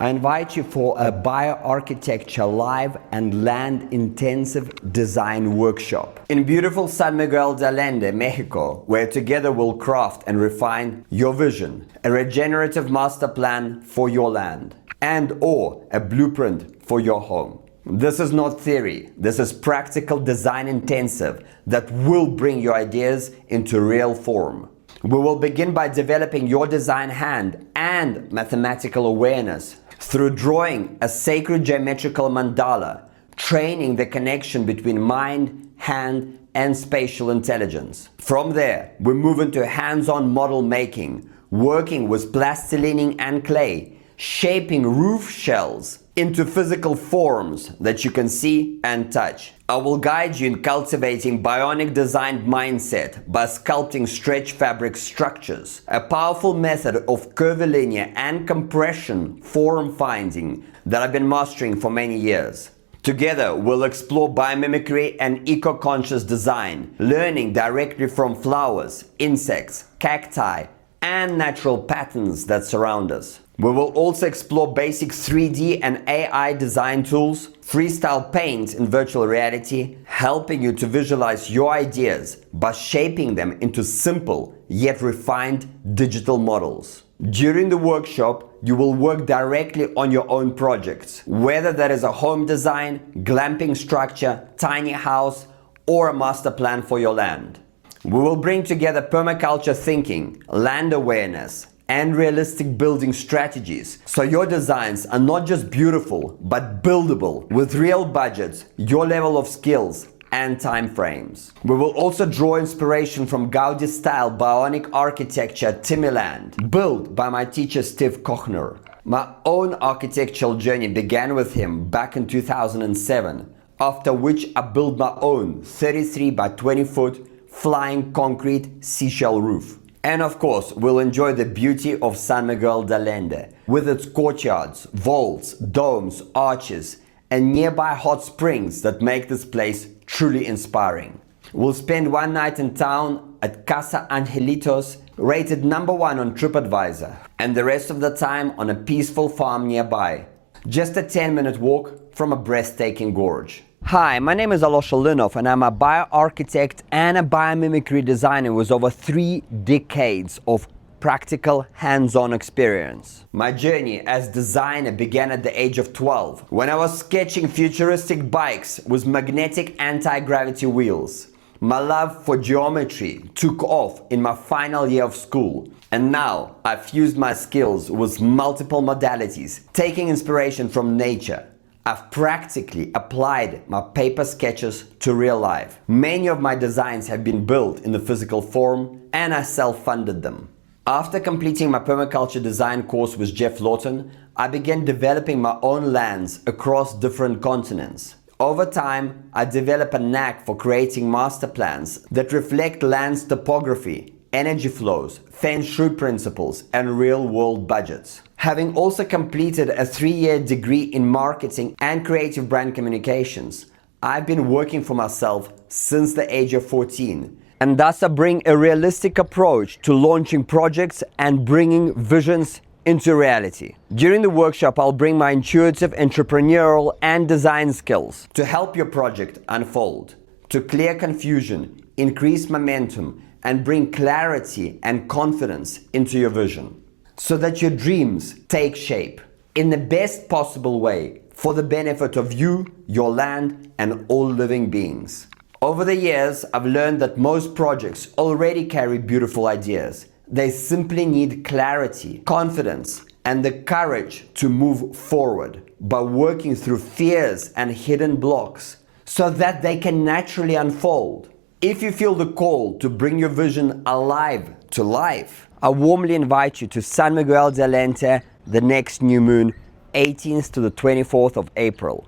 I invite you for a bioarchitecture live and land-intensive design workshop in beautiful San Miguel de Allende, Mexico, where together we'll craft and refine your vision, a regenerative master plan for your land, and/or a blueprint for your home. This is not theory, this is practical design intensive that will bring your ideas into real form. We will begin by developing your design hand and mathematical awareness through drawing a sacred geometrical mandala, training the connection between mind, hand, and spatial intelligence. From there, we move into hands-on model making, working with plastilina and clay, shaping roof shells into physical forms that you can see and touch. I will guide you in cultivating bionic designed mindset by sculpting stretch fabric structures, a powerful method of curvilinear and compression form finding that I've been mastering for many years. Together, we'll explore biomimicry and eco-conscious design, learning directly from flowers, insects, cacti, and natural patterns that surround us. We will also explore basic 3D and AI design tools, freestyle paint in virtual reality, helping you to visualize your ideas by shaping them into simple yet refined digital models. During the workshop, you will work directly on your own projects, whether that is a home design, glamping structure, tiny house, or a master plan for your land. We will bring together permaculture thinking, land awareness, and realistic building strategies, so your designs are not just beautiful but buildable with real budgets, your level of skills, and time frames. We will also draw inspiration from Gaudi-style bionic architecture at Timiland, built by my teacher Steve Kochner. My own architectural journey began with him back in 2007, after which I built my own 33 by 20 foot flying concrete seashell roof. And of course, we'll enjoy the beauty of San Miguel de Allende, with its courtyards, vaults, domes, arches, and nearby hot springs that make this place truly inspiring. We'll spend one night in town at Casa Angelitos, rated #1 on TripAdvisor, and the rest of the time on a peaceful farm nearby. Just a 10-minute walk from a breathtaking gorge. Hi, my name is Alosha Linov and I'm a bioarchitect and a biomimicry designer with over 3 decades of practical hands-on experience. My journey as designer began at the age of 12 when I was sketching futuristic bikes with magnetic anti-gravity wheels. My love for geometry took off in my final year of school, and now I've fused my skills with multiple modalities, taking inspiration from nature. I've practically applied my paper sketches to real life. Many of my designs have been built in the physical form, and I self-funded them. After completing my permaculture design course with Jeff Lawton, I began developing my own lands across different continents. Over time, I developed a knack for creating master plans that reflect land's topography, energy flows, feng shui principles, and real-world budgets. Having also completed a 3-year degree in marketing and creative brand communications, I've been working for myself since the age of 14. And thus I bring a realistic approach to launching projects and bringing visions into reality. During the workshop, I'll bring my intuitive, entrepreneurial, and design skills to help your project unfold, to clear confusion, increase momentum, and bring clarity and confidence into your vision, so that your dreams take shape in the best possible way for the benefit of you, your land, and all living beings. Over the years, I've learned that most projects already carry beautiful ideas. They simply need clarity, confidence, and the courage to move forward by working through fears and hidden blocks so that they can naturally unfold. If you feel the call to bring your vision alive to life, I warmly invite you to San Miguel de Allende, the next new moon, 18th to the 24th of April.